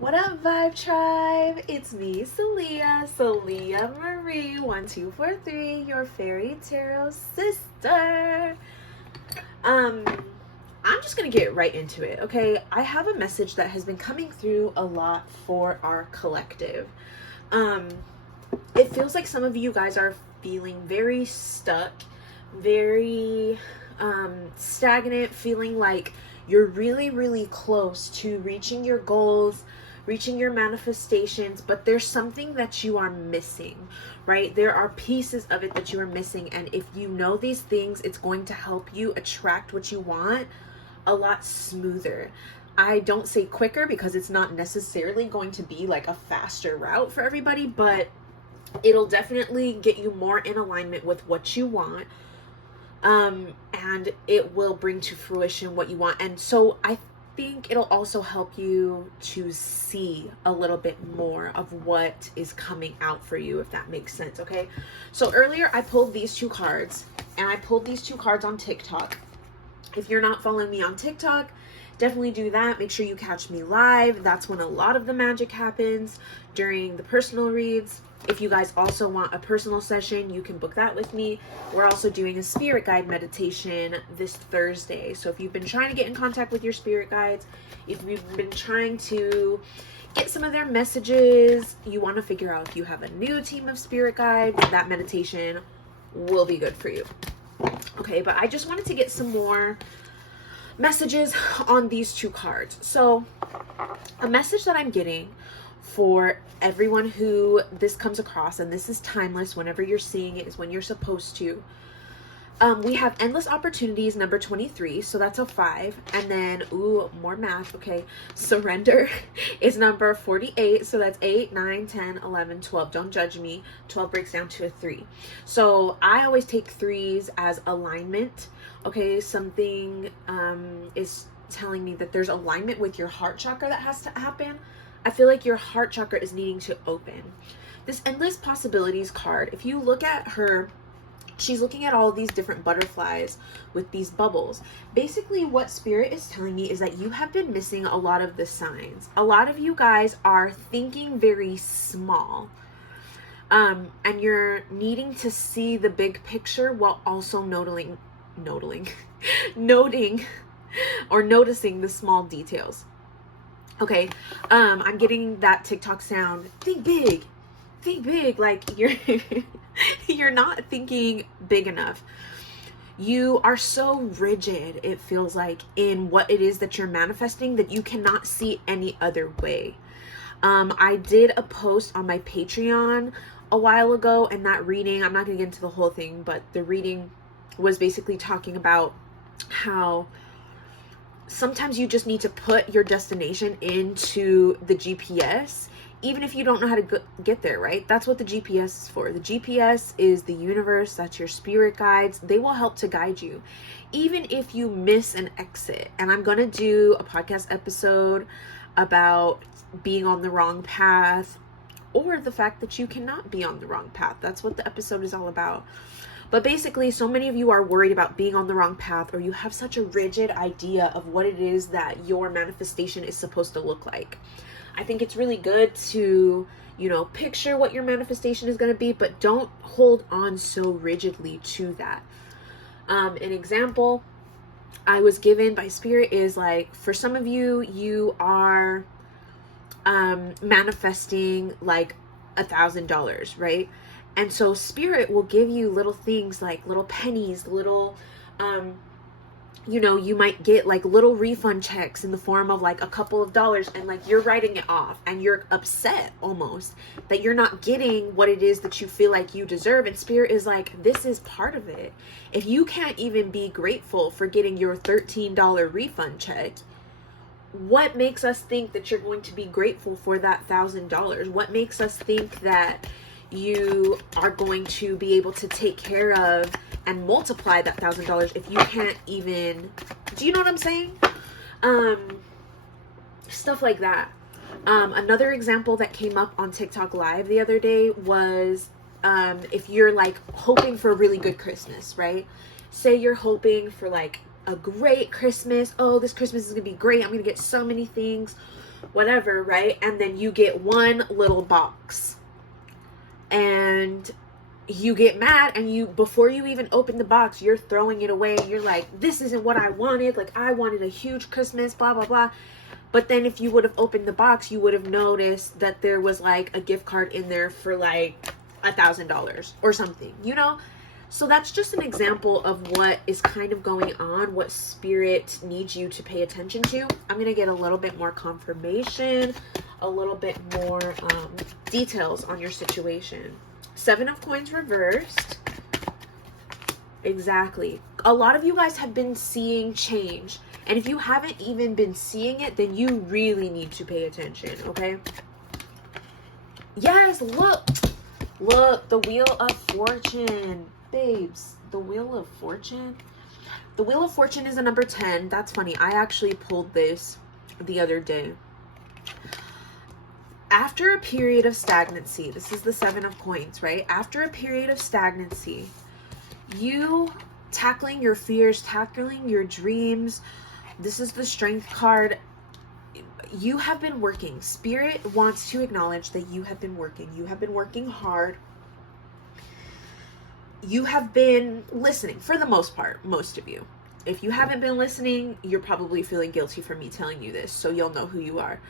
What up, Vibe Tribe? It's me, Salia Marie, 1243, your fairy tarot sister. I'm just gonna get right into it, okay? I have a message that has been coming through a lot for our collective. It feels like some of you guys are feeling very stuck, very stagnant, feeling like you're really close to reaching your goals, reaching your manifestations, but there's something that you are missing, right? There are pieces of it that you are missing, and if you know these things, it's going to help you attract what you want a lot smoother. I don't say quicker because it's not necessarily going to be like a faster route for everybody, but it'll definitely get you more in alignment with what you want. And it will bring to fruition what you want. And so I think it'll also help you to see a little bit more of what is coming out for you, if that makes sense. Okay. So earlier I pulled these two cards, and I pulled these two cards on TikTok. If you're not following me on TikTok, definitely do that. Make sure you catch me live. That's when a lot of the magic happens, during the personal reads. If you guys also want a personal session, you can book that with me. We're also doing a spirit guide meditation this Thursday. So if you've been trying to get in contact with your spirit guides, if you've been trying to get some of their messages, you want to figure out if you have a new team of spirit guides, that meditation will be good for you. Okay, but I just wanted to get some more messages on these two cards. So a message that I'm getting for everyone who this comes across, and this is timeless, whenever you're seeing it is when you're supposed to. We have endless opportunities, number 23, so that's a 5. And then, more math, okay. Surrender is number 48, so that's 8, 9, 10, 11, 12. Don't judge me. 12 breaks down to a 3. So I always take 3s as alignment, okay. Something is telling me that there's alignment with your heart chakra that has to happen. I feel like your heart chakra is needing to open. This endless possibilities card, if you look at her, she's looking at all these different butterflies with these bubbles. Basically, what Spirit is telling me is that you have been missing a lot of the signs. A lot of you guys are thinking very small. And you're needing to see the big picture while also noting or noticing the small details. Okay, I'm getting that TikTok sound. Think big, like you're not thinking big enough. You are so rigid, it feels like, in what it is that you're manifesting that you cannot see any other way. I did a post on my Patreon a while ago, and that reading, I'm not gonna get into the whole thing, but the reading was basically talking about how sometimes you just need to put your destination into the GPS, even if you don't know how to get there, right? That's what the GPS is for. The GPS is the universe. That's your spirit guides. They will help to guide you, even if you miss an exit. And I'm going to do a podcast episode about being on the wrong path, or the fact that you cannot be on the wrong path. That's what the episode is all about. But basically, so many of you are worried about being on the wrong path, or you have such a rigid idea of what it is that your manifestation is supposed to look like. I think it's really good to, picture what your manifestation is going to be, but don't hold on so rigidly to that. An example I was given by Spirit is like, for some of you, you are manifesting like $1,000, right? And so Spirit will give you little things like little pennies, little, you might get like little refund checks in the form of like a couple of dollars, and like you're writing it off and you're upset almost that you're not getting what it is that you feel like you deserve. And Spirit is like, this is part of it. If you can't even be grateful for getting your $13 refund check, what makes us think that you're going to be grateful for that $1,000? What makes us think that you are going to be able to take care of and multiply that $1,000 if you can't even, do you know what I'm saying? Stuff like that. Another example that came up on TikTok Live the other day was, if you're like hoping for a really good Christmas, right? Say you're hoping for like a great Christmas. Oh, this Christmas is gonna be great. I'm gonna get so many things. whatever, right? And then you get one little box and you get mad, and you, before you even open the box, you're throwing it away, and you're like, this isn't what I wanted. Like, I wanted a huge Christmas, blah, blah, blah. But then if you would have opened the box, you would have noticed that there was like a gift card in there for like $1,000 or something, you know? So that's just an example of what is kind of going on, what spirit needs you to pay attention to. I'm going to get a little bit more confirmation, a little bit more details on your situation. 7 of Coins reversed. Exactly. A lot of you guys have been seeing change. And if you haven't even been seeing it, then you really need to pay attention, okay? Yes, look. Look, the Wheel of Fortune. Babes, the Wheel of Fortune. The Wheel of Fortune is a number 10. That's funny. I actually pulled this the other day. After a period of stagnancy, this is the 7 of Coins, right? After a period of stagnancy, you tackling your fears, tackling your dreams. This is the Strength card. You have been working. Spirit wants to acknowledge that you have been working. You have been working hard. You have been listening for the most part, most of you. If you haven't been listening, you're probably feeling guilty for me telling you this, so you'll know who you are.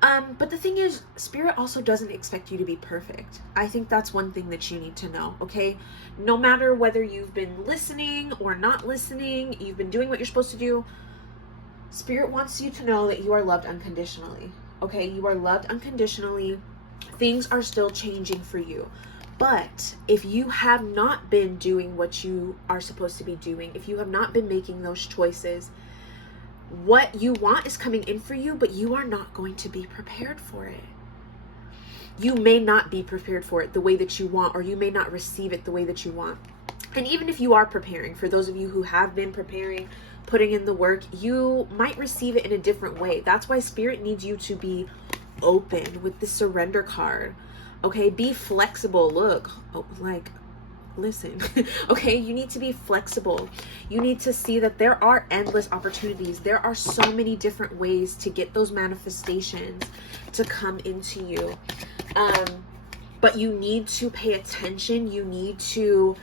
But the thing is, Spirit also doesn't expect you to be perfect. I think that's one thing that you need to know, okay? No matter whether you've been listening or not listening, you've been doing what you're supposed to do, Spirit wants you to know that you are loved unconditionally, okay? You are loved unconditionally. Things are still changing for you. But if you have not been doing what you are supposed to be doing, if you have not been making those choices, what you want is coming in for you, but you are not going to be prepared for it. You may not be prepared for it the way that you want, or you may not receive it the way that you want. And even if you are preparing, for those of you who have been preparing, putting in the work, you might receive it in a different way. That's why Spirit needs you to be open with the Surrender card. Okay, be flexible. Look, like, listen, okay, you need to be flexible. You need to see that there are endless opportunities. There are so many different ways to get those manifestations to come into you. But you need to pay attention. You need to,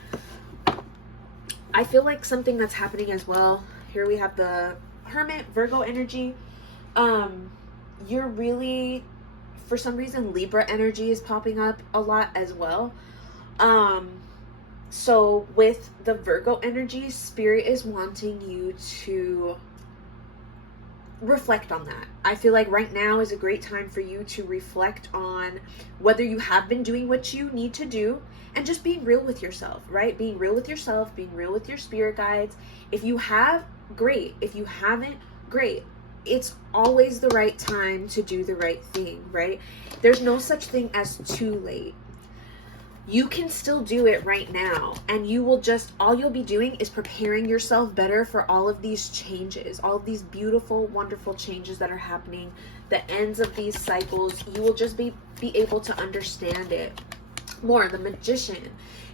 I feel like something that's happening as well. Here we have the Hermit, Virgo energy. You're really, for some reason, Libra energy is popping up a lot as well. So with the Virgo energy, Spirit is wanting you to reflect on that. I feel like right now is a great time for you to reflect on whether you have been doing what you need to do, and just being real with yourself, right? Being real with yourself, being real with your spirit guides. If you have, great. If you haven't, great. It's always the right time to do the right thing, right? There's no such thing as too late. You can still do it right now, and you will just, all you'll be doing is preparing yourself better for all of these changes, all of these beautiful, wonderful changes that are happening, the ends of these cycles. You will just be able to understand it more. The Magician,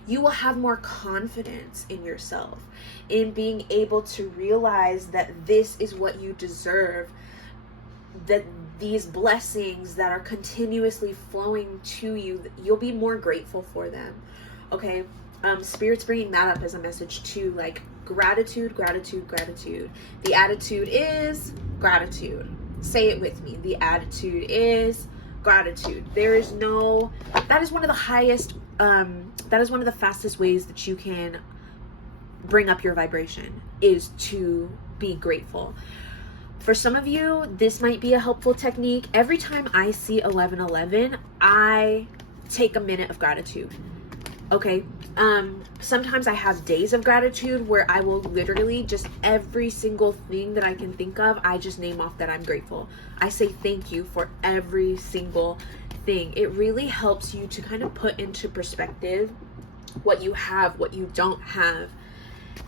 you will have more confidence in yourself, in being able to realize that this is what you deserve, that these blessings that are continuously flowing to you, you'll be more grateful for them. Okay, Spirit's bringing that up as a message too, like gratitude, gratitude, gratitude. The attitude is gratitude. Say it with me. The attitude is gratitude. There is no, that is one of the highest, that is one of the fastest ways that you can bring up your vibration, is to be grateful. For some of you, this might be a helpful technique. Every time I see 1111, I take a minute of gratitude. Okay. Sometimes I have days of gratitude where I will literally just every single thing that I can think of, I just name off that I'm grateful. I say thank you for every single thing. It really helps you to kind of put into perspective what you have, what you don't have.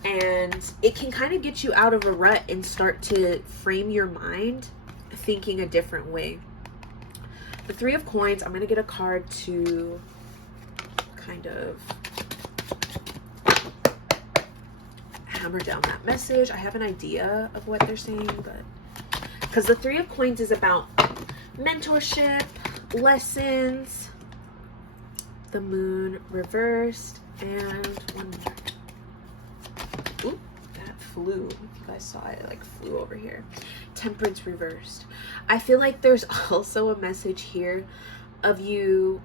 And it can kind of get you out of a rut and start to frame your mind thinking a different way. The 3 of Coins, I'm going to get a card to kind of hammer down that message. I have an idea of what they're saying, but because the 3 of Coins is about mentorship, lessons, the moon reversed, and one more. Ooh, that flew. If you guys saw it, it like flew over here. Temperance reversed. I feel like there's also a message here of you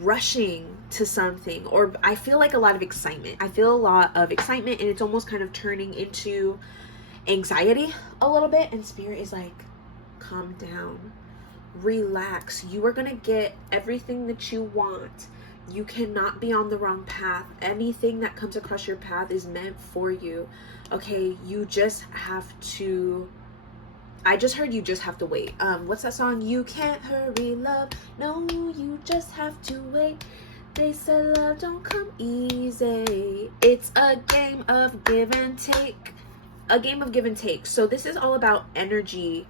rushing to something, or I feel like a lot of excitement. I feel a lot of excitement, and it's almost kind of turning into anxiety a little bit, and Spirit is like, calm down, relax. You are gonna get everything that you want. You cannot be on the wrong path. Anything that comes across your path is meant for you. Okay, you just have to, I just heard you just have to wait. What's that song? You can't hurry love. No, you just have to wait. They said love don't come easy. It's a game of give and take. A game of give and take. So this is all about energy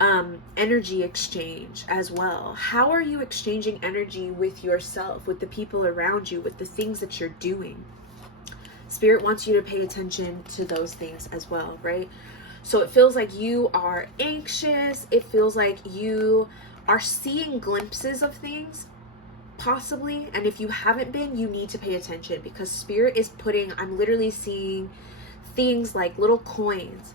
exchange as well. How are you exchanging energy with yourself, with the people around you, with the things that you're doing? Spirit wants you to pay attention to those things as well, right? So it feels like you are anxious. It feels like you are seeing glimpses of things, possibly. And if you haven't been, you need to pay attention, because Spirit is putting, I'm literally seeing things like little coins,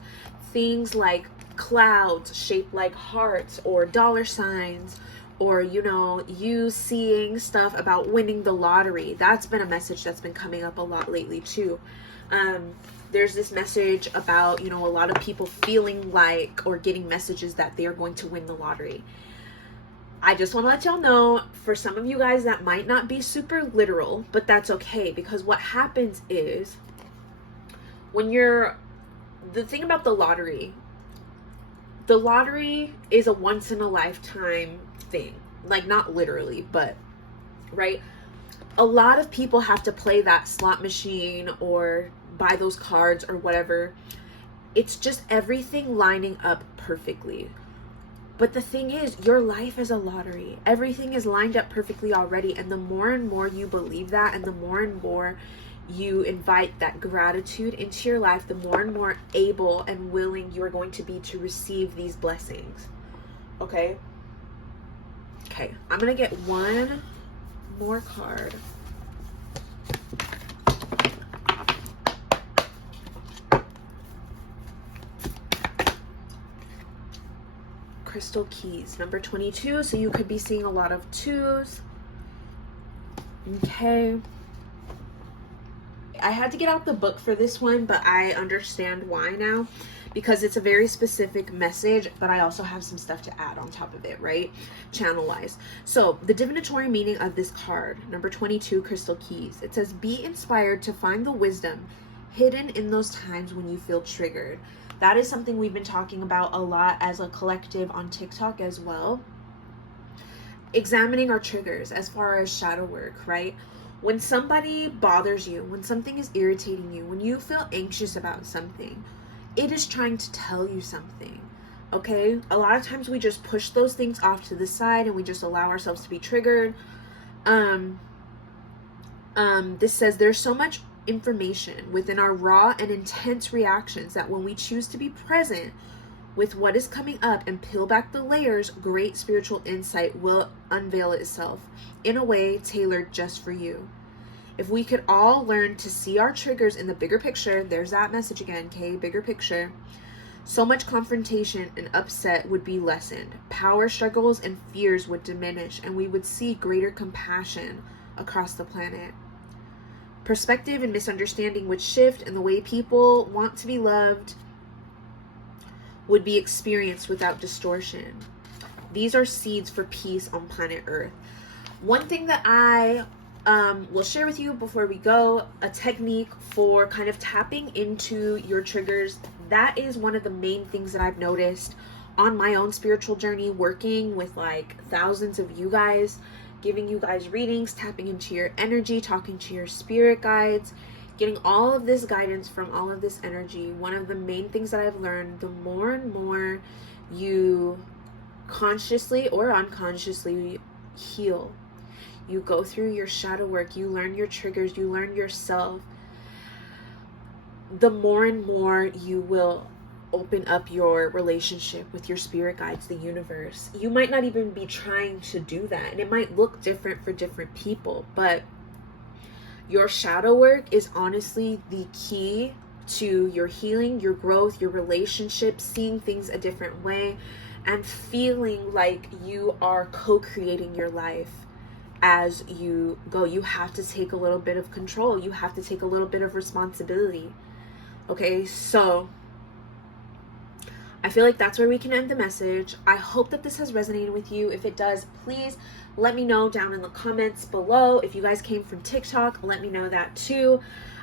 things like clouds shaped like hearts or dollar signs, or, you know, you seeing stuff about winning the lottery. That's been a message that's been coming up a lot lately too. There's this message about, you know, a lot of people feeling like, or getting messages that they are going to win the lottery. I just want to let y'all know, for some of you guys that might not be super literal, but that's okay, because what happens is, when you're, the thing about the lottery is a once in a lifetime thing. Like, not literally, but, right? A lot of people have to play that slot machine or buy those cards or whatever. It's just everything lining up perfectly. But the thing is, your life is a lottery. Everything is lined up perfectly already. And the more and more you believe that, and the more and more you invite that gratitude into your life, the more and more able and willing you are going to be to receive these blessings. Okay? Okay, I'm going to get one more card. Crystal keys, number 22. So you could be seeing a lot of 2s. Okay. I had to get out the book for this one, but I understand why now, because it's a very specific message, but I also have some stuff to add on top of it, right? Channel wise. So the divinatory meaning of this card, number 22, crystal keys. It says, be inspired to find the wisdom hidden in those times when you feel triggered. That is something we've been talking about a lot as a collective on TikTok as well. Examining our triggers as far as shadow work, right? When somebody bothers you, when something is irritating you, when you feel anxious about something, it is trying to tell you something, okay? A lot of times we just push those things off to the side and we just allow ourselves to be triggered. This says there's so much information within our raw and intense reactions that when we choose to be present with what is coming up and peel back the layers, great spiritual insight will unveil itself in a way tailored just for you. If we could all learn to see our triggers in the bigger picture, there's that message again, okay? Bigger picture. So much confrontation and upset would be lessened. Power struggles and fears would diminish, and we would see greater compassion across the planet. Perspective and misunderstanding would shift, and the way people want to be loved would be experienced without distortion. These are seeds for peace on planet Earth. One thing that I will share with you before we go, a technique for kind of tapping into your triggers. That is one of the main things that I've noticed on my own spiritual journey, working with like thousands of you guys, giving you guys readings, tapping into your energy, talking to your spirit guides, getting all of this guidance from all of this energy. One of the main things that I've learned, the more and more you consciously or unconsciously heal, you go through your shadow work, you learn your triggers, you learn yourself, the more and more you will open up your relationship with your spirit guides, the universe. You might not even be trying to do that, and it might look different for different people, but your shadow work is honestly the key to your healing, your growth, your relationship, seeing things a different way, and feeling like you are co-creating your life as you go. You have to take a little bit of control. You have to take a little bit of responsibility. Okay, so I feel like that's where we can end the message. I hope that this has resonated with you. If it does, please let me know down in the comments below. If you guys came from TikTok, let me know that too.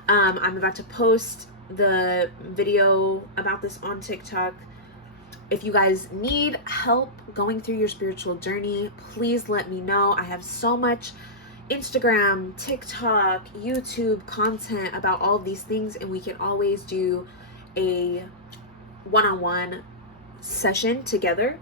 I'm about to post the video about this on TikTok. If you guys need help going through your spiritual journey, please let me know. I have so much Instagram, TikTok, YouTube content about all of these things, and we can always do a one-on-one session together.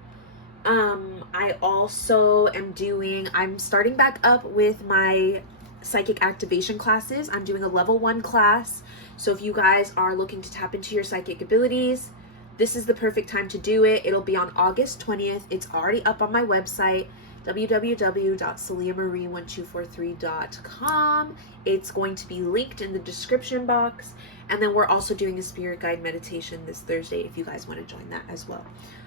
I also I'm starting back up with my psychic activation classes. I'm doing a level 1 class. So if you guys are looking to tap into your psychic abilities, this is the perfect time to do it. It'll be on August 20th. It's already up on my website, www.saliamarie1243.com. It's going to be linked in the description box. And then we're also doing a spirit guide meditation this Thursday if you guys want to join that as well.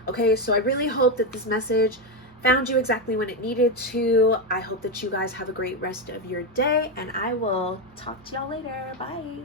Okay, so I really hope that this message found you exactly when it needed to. I hope that you guys have a great rest of your day, and I will talk to y'all later. Bye.